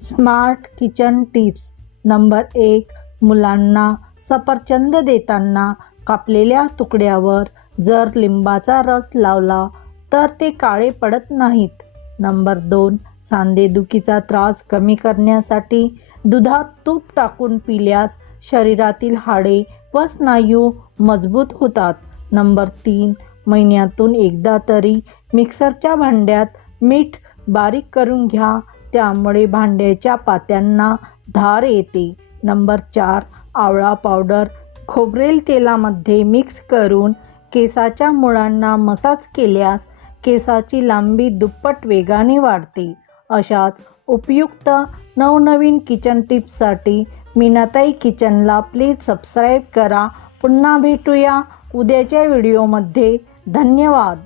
Smart kitchen tips. Number 1. मुलांना सफरचंद देताना कापलेल्या तुकड्यावर जर लिंबाचा रस लावला तर ते काळे पडत नाहीत. नंबर 2. सांधेदुखीचा त्रास कमी करण्यासाठी दुधात तूप टाकून पिल्यास शरीरातील हाडे व स्नायू मजबूत होतात. नंबर 3. महिन्यातून एकदा तरी मिक्सरच्या भांड्यात मीठ बारीक करून घ्या, त्यामुळे भांड्याच्या पात्यांना धार येते. नंबर 4. आवळा पावडर खोबरेल तेलामध्ये मिक्स करून केसाच्या मुळांना मसाज केल्यास केसाची लांबी दुप्पट वेगाने वाढते. अशाच उपयुक्त नवनवीन किचन टिप्ससाठी मीनाताई किचनला प्लीज सबस्क्राईब करा. पुन्हा भेटूया उद्याच्या व्हिडिओमध्ये. धन्यवाद.